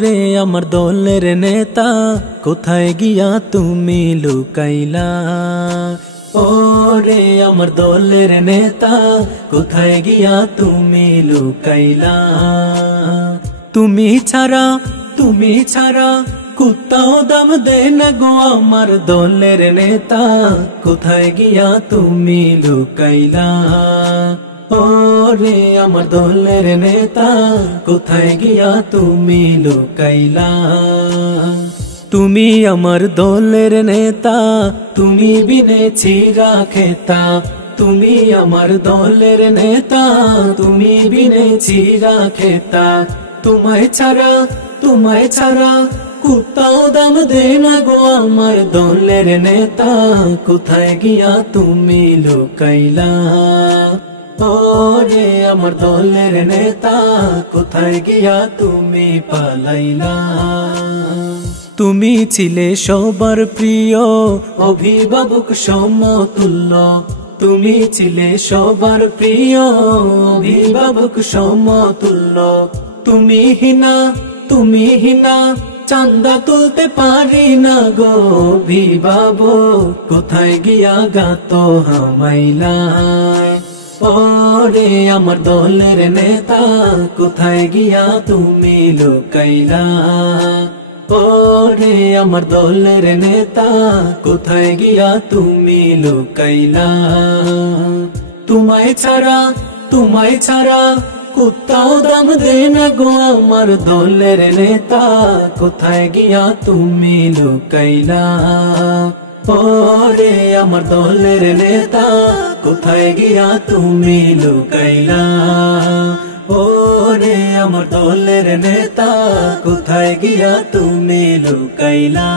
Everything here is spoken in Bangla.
রে আমার দলের নেতা কোথায় গিয়া তুমি লুকাইলা। ও রে আমার দলের নেতা কোথায় গিয়া তুমি লুকাইলা। তুমি ছাড়া কুত্তাও দাম দে না গো আমার দলের নেতা কোথায় গিয়া তুমি লুকাইলা। ও রে আমার দলের নেতা কোথায় গিয়া তুমি লুকাইলা। তুমি আমার দলের নেতা তুমি বিনে চিরা খেতা। তুমি আমার দলের নেতা তুমি বিনে চিরা খেতা। তোমায় ছাড়া কুত্তাও দাম দে না গো আমার দলের নেতা কোথায় গিয়া তুমি লুকাইলা। ও রে আমার দলের নেতা কোথায় গিয়া তুমি পালাইলা। তুমি ছিলে সবার প্রিয় অভিভাবক সমতুল্য। তুমি ছিলে সবার প্রিয় অভিভাবক সমতুল্য। তুমি হিনা চান্দা তুলতে পারি না গো অভিভাবক কোথায় গিয়া গাত হামাইলায়। ও রে আমার দলের নেতা কোথায় গিয়া তুমি লুকাইলা। ও রে আমার দলের নেতা কোথায় গিয়া তুমি লুকাইলা। তোমায় ছাড়া কুত্তাও দাম দে না গো আমার দলের নেতা কোথায় গিয়া তুমি লুকাইলা। ও রে আমার দলের নেতা কোথায় গিয়া তুমি লুকাইলা। ও রে আমার দলের নেতা কোথায় গিয়া তুমি লুকাইলা।